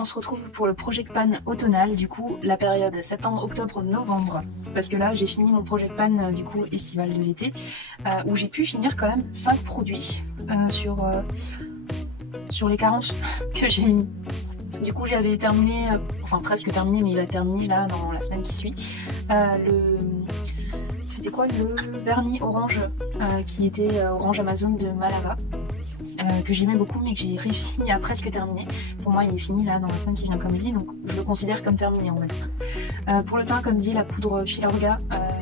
on se retrouve pour le Project Pan automnal, du coup la période septembre, octobre, novembre, parce que là j'ai fini mon Project Pan du coup estival de l'été, où j'ai pu finir quand même 5 produits sur les 40 que j'ai mis. Du coup j'avais terminé, enfin presque terminé, mais il va terminer là dans la semaine qui suit, c'était quoi, le vernis orange qui était orange Amazon de Malava. Que j'aimais beaucoup mais que j'ai réussi à presque terminer. Pour moi il est fini là dans la semaine qui vient comme dit, donc je le considère comme terminé on va dire. Pour le teint comme dit, la poudre Filorga,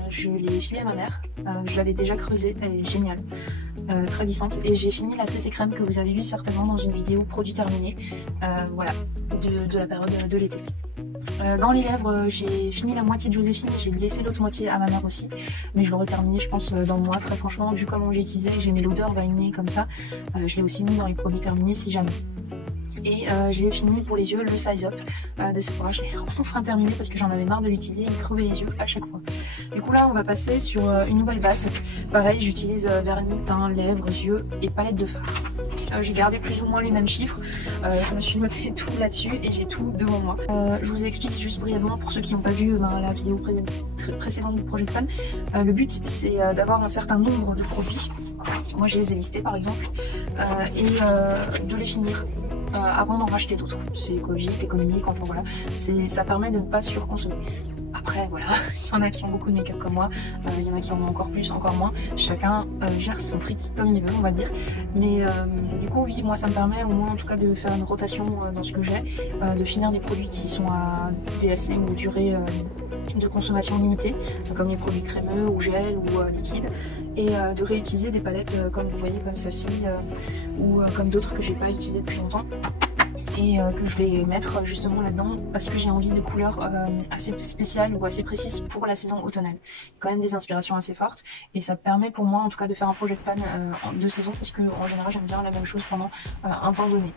je l'ai filée à ma mère, je l'avais déjà creusée, elle est géniale, très lissante, et j'ai fini la CC crème que vous avez vu certainement dans une vidéo produit terminé, voilà, de la période de l'été. Dans les lèvres, j'ai fini la moitié de Joséphine, j'ai laissé l'autre moitié à ma mère aussi, mais je l'aurais terminé je pense dans le mois, très franchement, vu comment j'ai utilisé, j'aimais l'odeur vainée comme ça, je l'ai aussi mis dans les produits terminés si jamais. Et j'ai fini pour les yeux le Size Up de Sephora, je l'ai enfin terminé parce que j'en avais marre de l'utiliser, il crevait les yeux à chaque fois. Du coup là on va passer sur une nouvelle base, pareil j'utilise vernis, teint, lèvres, yeux et palette de fard. J'ai gardé plus ou moins les mêmes chiffres, je me suis noté tout là-dessus et j'ai tout devant moi. Je vous explique juste brièvement pour ceux qui n'ont pas vu la vidéo précédente du Project Pan. Le but c'est d'avoir un certain nombre de produits, moi je les ai listés par exemple, et de les finir avant d'en racheter d'autres. C'est écologique, économique, enfin voilà, ça permet de ne pas surconsommer. Après voilà, il y en a qui ont beaucoup de make-up comme moi, il y en a qui en ont encore plus, encore moins, chacun gère son fric comme il veut on va dire, mais du coup oui, moi ça me permet au moins en tout cas de faire une rotation dans ce que j'ai, de finir des produits qui sont à DLC ou durée de consommation limitée, comme les produits crémeux ou gel ou liquide, et de réutiliser des palettes comme vous voyez, comme celle-ci, ou comme d'autres que j'ai pas utilisées depuis longtemps, et que je vais mettre justement là-dedans parce que j'ai envie de couleurs assez spéciales ou assez précises pour la saison automnale. Quand même des inspirations assez fortes, et ça permet pour moi en tout cas de faire un Project Pan de saison, parce que en général j'aime bien la même chose pendant un temps donné.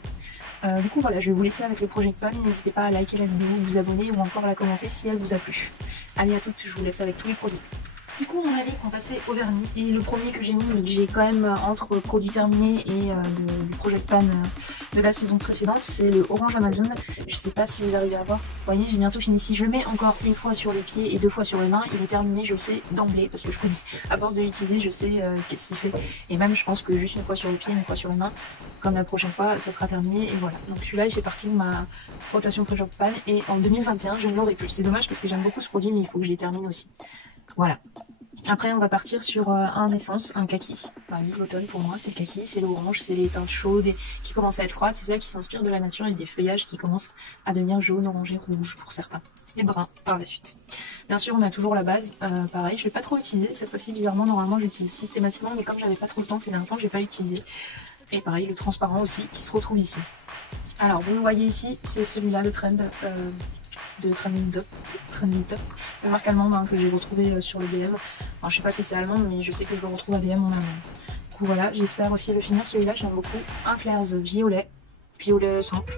Du coup voilà, je vais vous laisser avec le Project Pan, n'hésitez pas à liker la vidéo, vous abonner ou encore à la commenter si elle vous a plu. Allez à toutes, je vous laisse avec tous les produits. Du coup on a dit qu'on passait au vernis, et le premier que j'ai mis mais que j'ai quand même entre produits terminés et du Project Pan de la saison précédente, c'est le orange Amazon. Je sais pas si vous arrivez à voir, vous voyez j'ai bientôt fini. Si je le mets encore une fois sur les pieds et 2 fois sur les mains, il est terminé, je sais d'emblée, parce que je connais, à force de l'utiliser je sais qu'est-ce qu'il fait, et même je pense que juste une fois sur les pieds, une fois sur les mains, comme la prochaine fois ça sera terminé, et voilà. Donc celui-là il fait partie de ma rotation Project Pan, et en 2021 je ne l'aurai plus. C'est dommage parce que j'aime beaucoup ce produit, mais il faut que je les termine aussi. Voilà. Après on va partir sur un essence, un kaki. Bah oui, l'automne pour moi c'est le kaki, c'est l'orange, c'est les teintes chaudes et qui commencent à être froides, c'est celles qui s'inspirent de la nature et des feuillages qui commencent à devenir jaune, orangé, rouge pour certains, et brun par la suite. Bien sûr on a toujours la base, pareil je ne l'ai pas trop utilisé cette fois-ci, bizarrement normalement j'utilise systématiquement, mais comme j'avais pas trop le temps ces derniers temps, j'ai pas utilisé. Et pareil le transparent aussi qui se retrouve ici. Alors vous le voyez ici, c'est celui-là, le trend de Trending Top. C'est une marque allemande que j'ai retrouvé sur le DM. Alors, je sais pas si c'est allemand, mais je sais que je le retrouve à DM en allemand. Du coup voilà, j'espère aussi le finir celui-là, j'aime beaucoup. Un Claire's violet simple.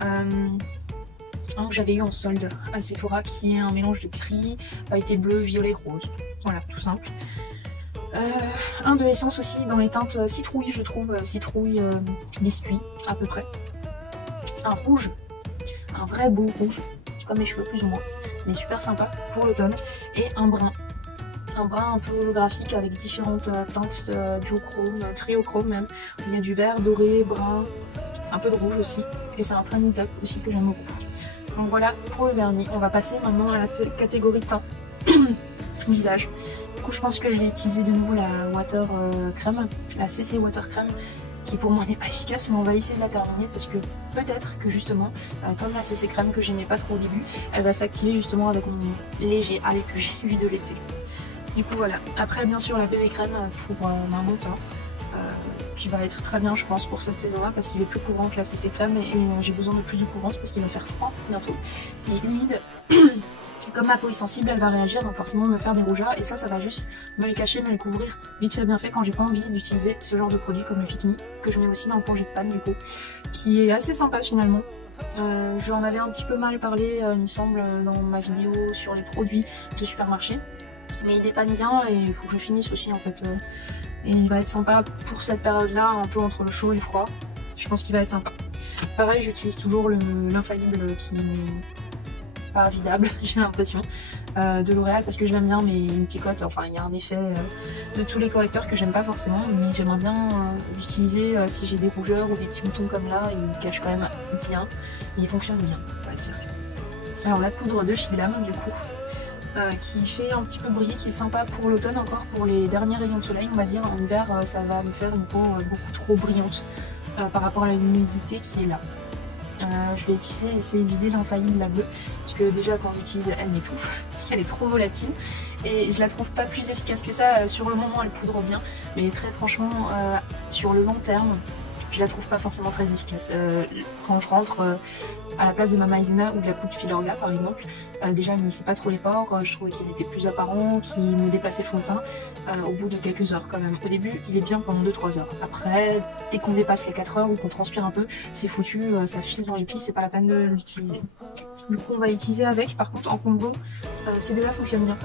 Que j'avais eu en solde à Sephora, qui est un mélange de gris, pailleté bleu, violet, rose. Voilà, tout simple. Un de essence aussi dans les teintes citrouille, je trouve, citrouille biscuit à peu près. Un rouge, un vrai beau rouge, comme mes cheveux plus ou moins, mais super sympa pour l'automne, et un brun un peu holographique avec différentes teintes duochrome, triochrome même. Il y a du vert, doré, brun, un peu de rouge aussi, et c'est un Trending Top aussi que j'aime beaucoup. Donc voilà pour le vernis. On va passer maintenant à la catégorie teint visage. Du coup je pense que je vais utiliser de nouveau la Water Crème, la CC Water Crème, qui pour moi n'est pas efficace, mais on va essayer de la terminer parce que peut-être que justement, comme la CC crème que j'aimais pas trop au début, elle va s'activer justement avec mon léger hâle que j'ai eu de l'été. Du coup voilà, après bien sûr la bébé crème pour ma monte, qui va être très bien je pense pour cette saison là, parce qu'il est plus couvrant que la CC crème, et j'ai besoin de plus de couvrance parce qu'il va faire froid bientôt, et humide. Comme ma peau est sensible, elle va réagir, donc forcément me faire des rougeurs, et ça va juste me les cacher, me les couvrir vite fait bien fait quand j'ai pas envie d'utiliser ce genre de produit comme le Fit Me, que je mets aussi dans le Project Pan du coup, qui est assez sympa finalement. J'en avais un petit peu mal parlé il me semble dans ma vidéo sur les produits de supermarché, mais il dépanne bien et il faut que je finisse aussi en fait, et il va être sympa pour cette période là, un peu entre le chaud et le froid, je pense qu'il va être sympa. Pareil, j'utilise toujours l'infaillible qui n'est pas vidable, j'ai l'impression, de L'Oréal parce que je l'aime bien, mais il me picote. Enfin, il y a un effet de tous les correcteurs que j'aime pas forcément, mais j'aimerais bien l'utiliser si j'ai des rougeurs ou des petits boutons comme là. Il cache quand même bien et il fonctionne bien, on va dire. Alors la poudre de Chez Glam, du coup, qui fait un petit peu briller, qui est sympa pour l'automne encore, pour les derniers rayons de soleil, on va dire. En hiver, ça va me faire une peau beaucoup trop brillante par rapport à la luminosité qui est là. Je vais essayer de vider l'infaillible la bleue, parce que déjà quand on l'utilise elle m'étouffe, parce qu'elle est trop volatile, et je la trouve pas plus efficace que ça. Sur le moment elle poudre bien, mais très franchement sur le long terme, je la trouve pas forcément très efficace. Quand je rentre à la place de ma maïzena ou de la poudre Filorga par exemple, déjà elle m'unissait pas trop les pores, je trouvais qu'ils étaient plus apparents, qu'ils me déplaçaient le fond de teint au bout de quelques heures quand même. Au début il est bien pendant 2-3 heures, après dès qu'on dépasse les 4 heures ou qu'on transpire un peu, c'est foutu, ça file dans les plis, c'est pas la peine de l'utiliser. Du coup on va utiliser avec, par contre en combo, ces deux là fonctionnent bien.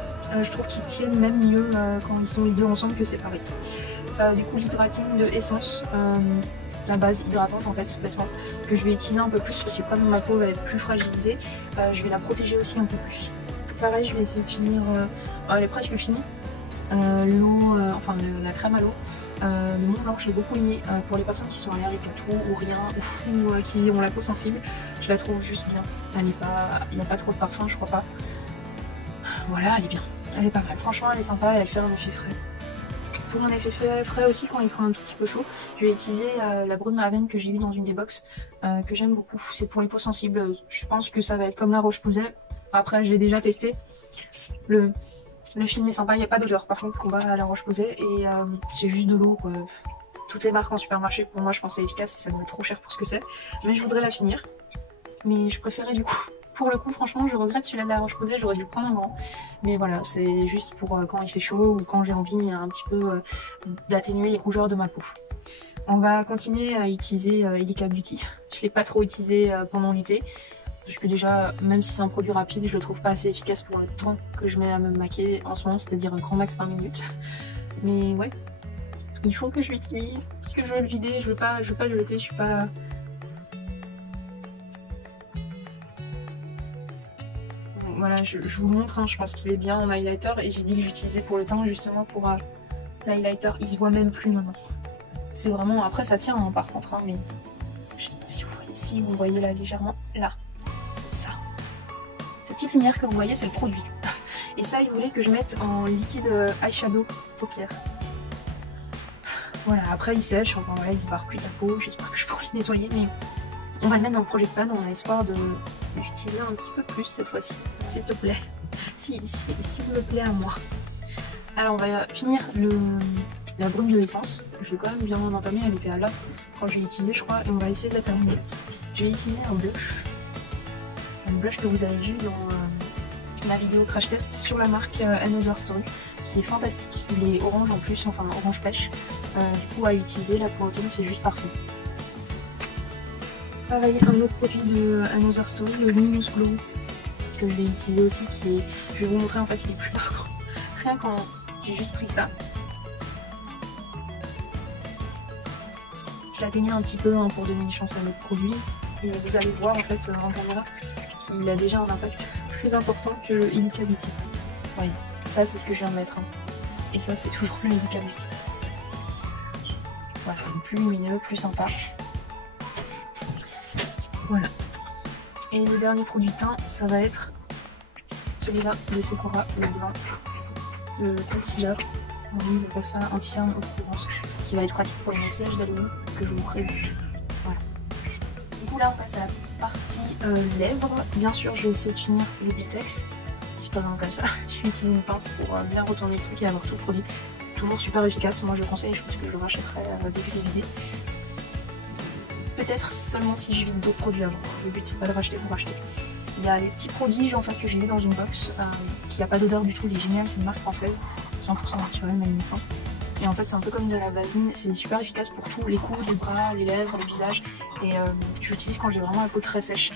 Je trouve qu'ils tiennent même mieux quand ils sont les deux ensemble que séparés. Du coup l'hydrating de Essence, la base hydratante en fait, bêtement, que je vais utiliser un peu plus parce que comme ma peau va être plus fragilisée, je vais la protéger aussi un peu plus. Pareil, je vais essayer de finir, elle est presque finie, l'eau, enfin la crème à l'eau, le Mont Blanc, je l'ai beaucoup aimé pour les personnes qui sont allergiques à tout ou rien, ou qui ont la peau sensible, je la trouve juste bien. Elle est pas, il n'y a pas trop de parfum, je crois pas. Voilà, elle est bien, elle est pas mal. Franchement, elle est sympa et elle fait un effet frais. Pour un effet frais aussi, quand il fera un tout petit peu chaud, je vais utiliser la brume Raven que j'ai eu dans une des box, que j'aime beaucoup. C'est pour les peaux sensibles. Je pense que ça va être comme la Roche-Posay. Après, je l'ai déjà testé. Le film est sympa, il n'y a pas d'odeur par contre combat à la Roche-Posay, et c'est juste de l'eau quoi. Toutes les marques en supermarché, pour moi je pense c'est efficace et ça doit être trop cher pour ce que c'est. Mais je voudrais la finir. Mais je préférais du coup. Pour le coup, franchement, je regrette celui-là de la Roche-Posay, j'aurais dû le prendre en grand. Mais voilà, c'est juste pour quand il fait chaud ou quand j'ai envie un petit peu d'atténuer les rougeurs de ma peau. On va continuer à utiliser Elica Beauty. Je ne l'ai pas trop utilisé pendant l'été. Parce que déjà, même si c'est un produit rapide, je le trouve pas assez efficace pour le temps que je mets à me maquiller en ce moment, c'est-à-dire un grand max 20 minutes. Mais ouais, il faut que je l'utilise, parce que je veux le vider, je veux pas le jeter, je suis pas... Voilà, je vous montre, hein, je pense qu'il est bien en highlighter, et j'ai dit que j'utilisais pour le teint justement pour l'highlighter, il se voit même plus maintenant. C'est vraiment, après ça tient hein, par contre, hein, mais je sais pas si vous voyez, si vous voyez là légèrement, là, ça. Cette petite lumière que vous voyez, c'est le produit. Et ça, il voulait que je mette en liquide eyeshadow paupières. Voilà, après il sèche, enfin voilà, il se barre plus de la peau, j'espère que je pourrai le nettoyer, mais on va le mettre dans le Project Pan en espoir de l'utiliser un petit peu plus cette fois-ci, s'il te plaît. S'il me plaît à moi. Alors on va finir la brume de l'essence. Je l'ai quand même bien entamée, elle était à là quand je l'ai utilisée je crois, et on va essayer de la terminer. Je vais utiliser un blush que vous avez vu dans ma vidéo crash test sur la marque Another Story, qui est fantastique. Il est orange en plus, enfin orange pêche. Du coup à utiliser là pour l'automne c'est juste parfait. Pareil, un autre produit de Another Story, le Luminous Glow, que je vais utiliser aussi, qui est... Je vais vous montrer en fait, il est plus marquant. Rien quand j'ai juste pris ça. Je l'atténue un petit peu hein, pour donner une chance à notre produit. Et vous allez voir en fait en caméra qu'il a déjà un impact plus important que le Elica Beauty. Voyez, ça c'est ce que je viens de mettre. Hein. Et ça c'est toujours le Elica Beauty. Voilà, plus lumineux, plus sympa. Voilà. Et le dernier produit de teint, ça va être celui-là de Sephora, le blanc, le concealer, on appelle ça anti-cerne en l'occurrence, qui va être pratique pour le maquillage d'aluminium que je vous prévu. Voilà. Du coup là on passe à la partie lèvres. Bien sûr je vais essayer de finir le Blitex, c'est pas comme ça. Je vais utiliser une pince pour bien retourner le truc et avoir tout le produit. Toujours super efficace, moi je le conseille, je pense que je le rachèterai dès que je l'ai vidé. Peut-être seulement si je vide d'autres produits avant. Le but c'est pas de racheter pour racheter. Il y a les petits prodiges en fait que j'ai eu dans une box qui n'a pas d'odeur du tout. Il est génial, c'est une marque française, 100% naturelle même je pense. Et en fait c'est un peu comme de la vaseline, c'est super efficace pour tout, les coudes, les bras, les lèvres, le visage. Et je l'utilise quand j'ai vraiment la peau très sèche.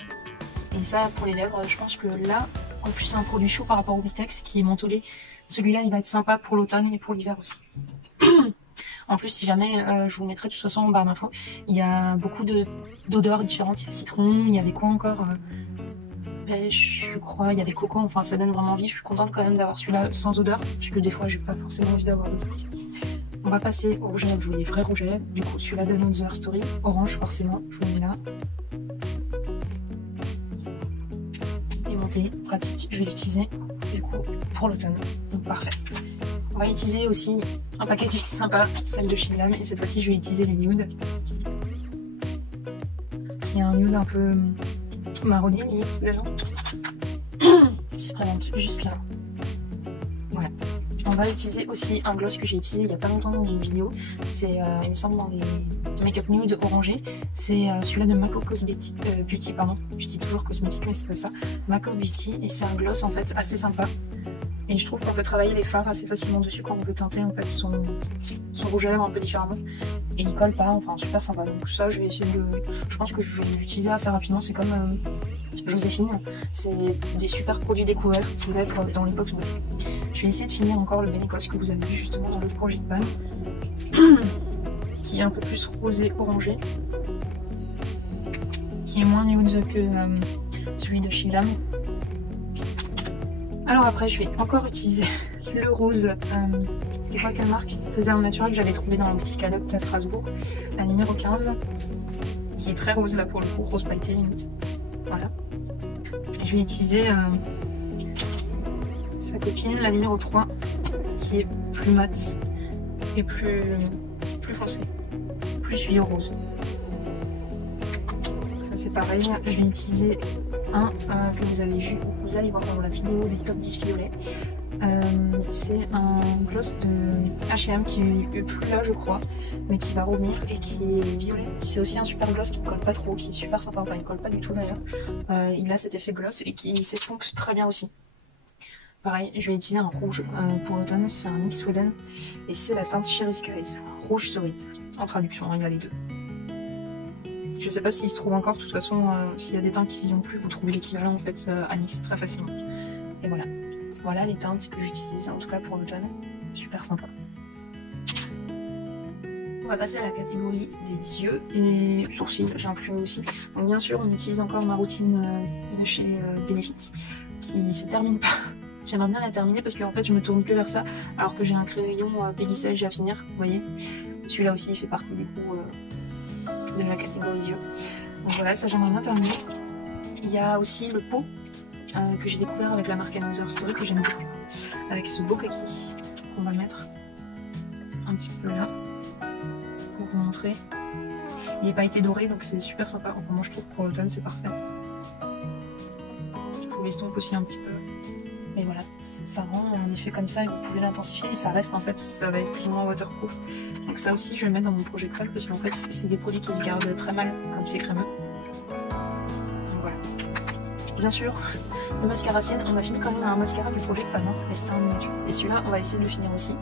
Et ça pour les lèvres, je pense que là, en plus c'est un produit chaud par rapport au Blitex qui est mentholé. Celui-là il va être sympa pour l'automne et pour l'hiver aussi. En plus, si jamais, je vous le mettrai de toute façon en barre d'infos, il y a beaucoup d'odeurs différentes. Il y a citron, il y avait quoi encore pêche, je crois, il y avait coco, enfin ça donne vraiment envie. Je suis contente quand même d'avoir celui-là sans odeur, parce que des fois j'ai pas forcément envie d'avoir d'odeur. On va passer au rouge à lèvres, les vrais rouges à lèvres. Du coup, celui-là de Another Story, orange forcément, je vous le mets là. Aimanté, pratique, je vais l'utiliser du coup pour l'automne, donc parfait. On va utiliser aussi un packaging sympa, celle de chez Glam, et cette fois-ci je vais utiliser le nude, qui est un nude un peu marronnier limite dedans, qui se présente juste là. Voilà. On va utiliser aussi un gloss que j'ai utilisé il y a pas longtemps dans une vidéo, c'est il me semble dans les make-up nude orangé, c'est celui-là de MAC Cosmetic Beauty, pardon, je dis toujours cosmétique mais c'est pas ça, MAC Beauty, et c'est un gloss en fait assez sympa. Et je trouve qu'on peut travailler les fards assez facilement dessus quand on veut teinter en fait son rouge à lèvres un peu différemment. Et il colle pas, enfin super sympa. Donc ça je vais essayer de... Je pense que je vais l'utiliser assez rapidement, c'est comme Joséphine. C'est des super produits découverts qui lèvres dans les box beauté. Je vais essayer de finir encore le Benecos que vous avez vu justement dans le projet de pan. Qui est un peu plus rosé orangé. Qui est moins nude que celui de chez Glam. Alors après, je vais encore utiliser le rose, c'était quoi, quelle marque? Réserve naturelle que j'avais trouvé dans la boutique Adopt à Strasbourg, la numéro 15, qui est très rose là pour le coup, rose pailleté limite. Voilà. Et je vais utiliser sa copine, la numéro 3, qui est plus mat et plus foncé, plus fuyeux rose. Ça c'est pareil, je vais utiliser un que vous avez vu, vous allez voir dans la vidéo des top 10 violets. C'est un gloss de H&M qui est plus là je crois, mais qui va revenir et qui est violet. C'est aussi un super gloss qui ne colle pas trop, qui est super sympa, enfin il colle pas du tout d'ailleurs. Il a cet effet gloss et qui s'estompe très bien aussi. Pareil, je vais utiliser un rouge pour l'automne, c'est un NYX Sweden et c'est la teinte Cherry Skies, rouge cerise. En traduction, il y a les deux. Je sais pas s'il se trouve encore, de toute façon, s'il y a des teintes qui n'y ont plus, vous trouvez l'équivalent en fait à NYX très facilement. Et voilà. Voilà les teintes que j'utilise, en tout cas pour l'automne. Super sympa. On va passer à la catégorie des yeux et sourcils, j'ai imprimé aussi. Donc bien sûr, on utilise encore ma routine de chez Benefit, qui se termine pas. J'aimerais bien la terminer parce qu'en fait, je me tourne que vers ça, alors que j'ai un crayon Peggy à finir, vous voyez. Celui-là aussi, il fait partie du coup de la catégorie yeux. Donc voilà, ça j'aimerais bien terminer. Il y a aussi le pot que j'ai découvert avec la marque Another Story que j'aime beaucoup, avec ce beau kaki qu'on va mettre un petit peu là pour vous montrer. Il n'est pas été doré donc c'est super sympa. Enfin, moi je trouve pour l'automne c'est parfait. Je vous l'estompe aussi un petit peu. Mais voilà, ça rend un effet comme ça et vous pouvez l'intensifier et ça reste en fait, ça va être plus ou moins waterproof. Donc ça aussi je vais le mettre dans mon projet Crème parce qu'en fait c'est des produits qui se gardent très mal comme c'est crémeux. Donc voilà. Bien sûr, le mascara Sienne, on a fini quand même un mascara du projet Pan, mais c'était un miniature. Et celui-là on va essayer de le finir aussi.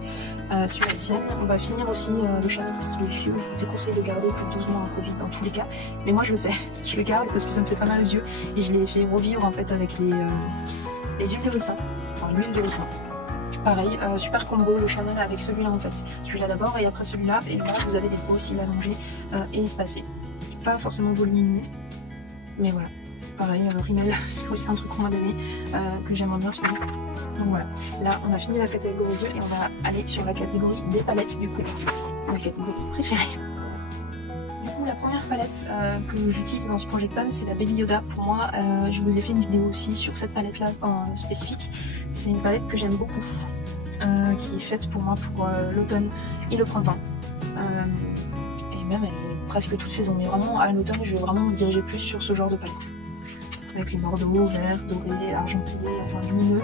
Celui-là de Sienne, on va finir aussi le Chanel Stylé Fio. Je vous déconseille de garder plus de 12 mois un produit dans tous les cas. Mais moi je le fais, je le garde parce que ça me fait pas mal aux yeux et je l'ai fait revivre en fait avec les huiles de ricin, enfin l'huile de ricin. Pareil, super combo le Chanel avec celui-là en fait. Celui-là d'abord et après celui-là. Et là vous avez des peaux aussi allongées et espacées. Pas forcément volumineux, mais voilà. Pareil, Rimmel, c'est aussi un truc qu'on m'a donné que j'aimerais bien finir. Donc voilà, là on a fini la catégorie yeux et on va aller sur la catégorie des palettes du coup. Ma catégorie préférée. Du coup, la première palette que j'utilise dans ce projet Pan, c'est la Baby Yoda. Pour moi, je vous ai fait une vidéo aussi sur cette palette-là en spécifique. C'est une palette que j'aime beaucoup, qui est faite pour moi pour l'automne et le printemps. Et même elle est presque toute saison, mais vraiment à l'automne, je vais vraiment me diriger plus sur ce genre de palette. Avec les bordeaux, verts, dorés, argentés, enfin lumineux.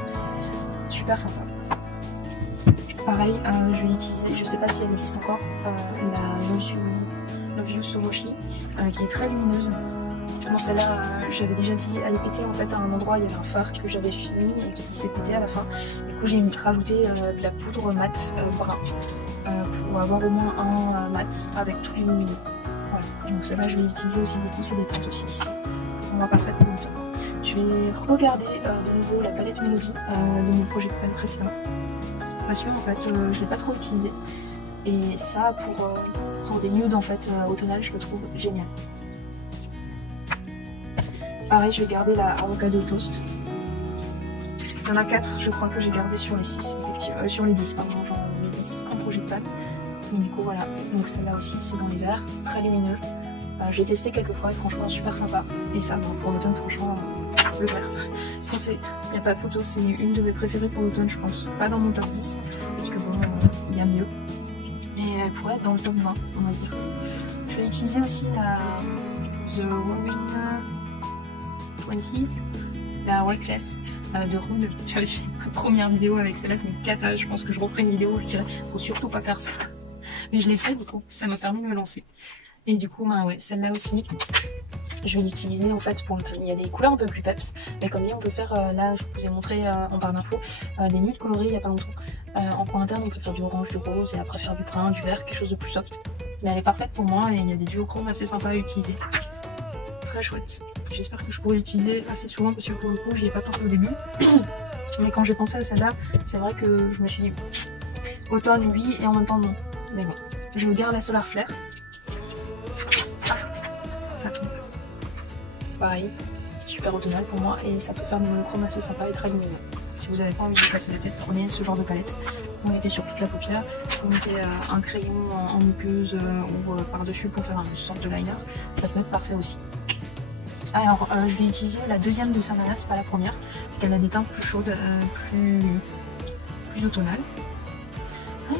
Super sympa. Pareil, je vais utiliser, je sais pas si elle existe encore, la Love You So Mochi, qui est très lumineuse. Bon, celle-là, j'avais déjà dit, elle est pétée en fait à un endroit, il y avait un phare que j'avais fini et qui s'est pété à la fin. Du coup, j'ai rajouté de la poudre mat brun pour avoir au moins un mat avec tous les lumineux. Voilà, donc celle-là, je vais l'utiliser aussi beaucoup, c'est des teintes aussi. On va parfait pour l'automne. Je vais regarder de nouveau la palette Mélodie de mon projet de Pan précédent. Parce que en fait, je ne l'ai pas trop utilisée. Et ça, pour des nudes en fait automnales, je le trouve génial. Pareil, je vais garder la avocado toast. Il y en a 4, je crois que j'ai gardé sur les 6, effectivement, sur les 10, pardon, j'en ai mis 10, un projet de pan. Mais du coup, voilà, donc celle-là aussi, c'est dans les verts, très lumineux. J'ai testé quelques fois et franchement, super sympa. Et ça, bon, pour l'automne, franchement, le vert. Foncé, il n'y a pas de photo, c'est une de mes préférées pour l'automne, je pense. Pas dans mon top 10, parce que bon, il y a mieux. Mais elle pourrait être dans le top 20, on va dire. Je vais utiliser aussi la The Roaring 20s, la Reckless de Rune. J'avais fait ma première vidéo avec celle-là, c'est une cata. Je pense que je referai une vidéo où je dirais faut surtout pas faire ça. Mais je l'ai fait, du coup, ça m'a permis de me lancer. Et du coup, ben ouais, celle-là aussi, je vais l'utiliser en fait pour l'automne. Il y a des couleurs un peu plus peps, mais comme dit, on peut faire, là je vous ai montré en barre d'infos, des nudes colorées il n'y a pas longtemps. En coin interne, on peut faire du orange, du rose, et après faire du brun, du vert, quelque chose de plus soft. Mais elle est parfaite pour moi et il y a des duochromes assez sympas à utiliser. Très chouette. J'espère que je pourrai l'utiliser assez souvent parce que pour le coup, j'y ai pas pensé au début. Mais quand j'ai pensé à celle-là, c'est vrai que je me suis dit automne, oui, et en même temps non. Mais bon, je garde la Solar Flare. Ah, ça tombe. Pareil, super automnal pour moi et ça peut faire des monochromes assez sympa et très lumineux. Si vous n'avez pas envie de passer la tête, prenez ce genre de palette. Vous mettez sur toute la paupière, vous mettez un crayon en muqueuse ou par-dessus pour faire une sorte de liner. Ça peut être parfait aussi. Alors, je vais utiliser la deuxième de Sananas, pas la première, parce qu'elle a des teintes plus chaudes, plus automnales.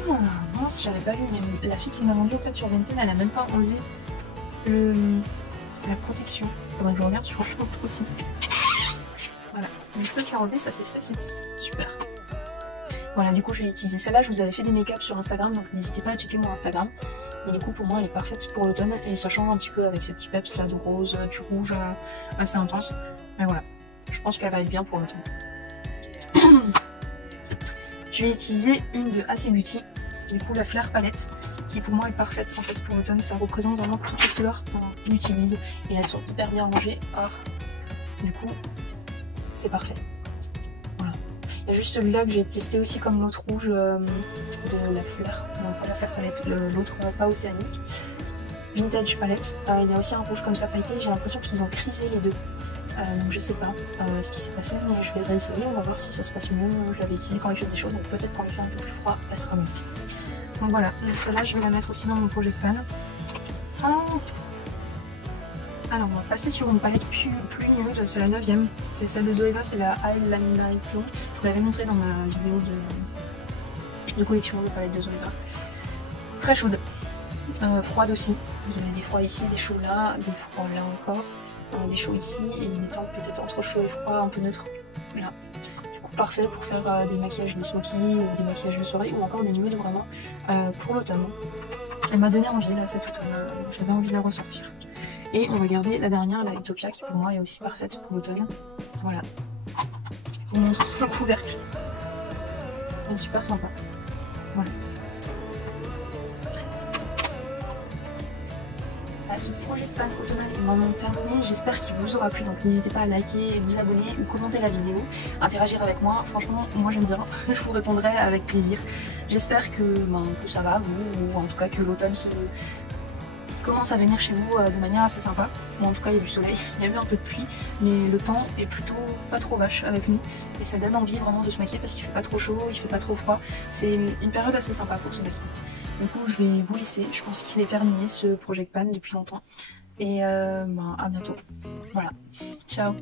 Ah, mince, j'avais pas vu, mais la fille qui m'a vendu en fait sur Vinted, elle a même pas enlevé la protection. Faudrait que je regarde sur le ventre aussi. Voilà, donc ça c'est enlevé, ça c'est fait, c'est super. Voilà, du coup je vais utiliser celle-là, je vous avais fait des make-up sur Instagram, donc n'hésitez pas à checker mon Instagram. Mais du coup pour moi elle est parfaite pour l'automne et ça change un petit peu avec ces petits peps là de rose, du rouge assez intense. Mais voilà, je pense qu'elle va être bien pour l'automne. Je vais utiliser une de AC Beauty, du coup la Flare Palette, qui pour moi est parfaite en fait pour l'automne. Ça représente vraiment toutes les couleurs qu'on utilise et elles sont hyper bien rangées. Or, du coup c'est parfait. Voilà. Il y a juste celui-là que j'ai testé aussi comme l'autre rouge de la Flare, non pas la Flare Palette, l'autre pas océanique. Vintage Palette. Il y a aussi un rouge comme ça pailleté, j'ai l'impression qu'ils ont crisé les deux. Donc je sais pas ce qui s'est passé, mais je vais réessayer, on va voir si ça se passe mieux. Je l'avais utilisé quand il faisait chaud, donc peut-être quand il fait un peu plus froid, elle sera mieux. Donc voilà, donc celle-là je vais la mettre aussi dans mon projet pan. Alors on va passer sur une palette plus nude, c'est la 9ème, c'est celle de Zoeva, c'est la Eyeliner Plomb. Je vous l'avais montré dans ma vidéo de collection de palettes de Zoeva. Très chaude, froide aussi, vous avez des froids ici, des chauds là, des froids là encore, des chauds ici et une teinte peut-être entre chaud et froid, un peu neutre, là. Du coup parfait pour faire des maquillages, des smokies ou des maquillages de soirée ou encore des nudes vraiment pour l'automne. Elle m'a donné envie là cet automne, j'avais envie de la ressortir. Et on va garder la dernière, la Utopia, qui pour moi est aussi parfaite pour l'automne. Voilà. Je vous montre le couvercle. C'est super sympa. Voilà. Ce projet de pan automnal est vraiment terminé. J'espère qu'il vous aura plu. Donc n'hésitez pas à liker, vous abonner ou commenter la vidéo, interagir avec moi. Franchement, moi j'aime bien. Je vous répondrai avec plaisir. J'espère que ça va, vous, ou en tout cas que l'automne commence à venir chez vous de manière assez sympa. Bon, en tout cas il y a du soleil, il y a eu un peu de pluie, mais le temps est plutôt pas trop vache avec nous et ça donne envie vraiment de se maquiller parce qu'il fait pas trop chaud, il fait pas trop froid. C'est une période assez sympa pour se maquiller. Du coup je vais vous laisser, je pense qu'il est terminé ce projet de pan depuis longtemps et à bientôt. Voilà, ciao.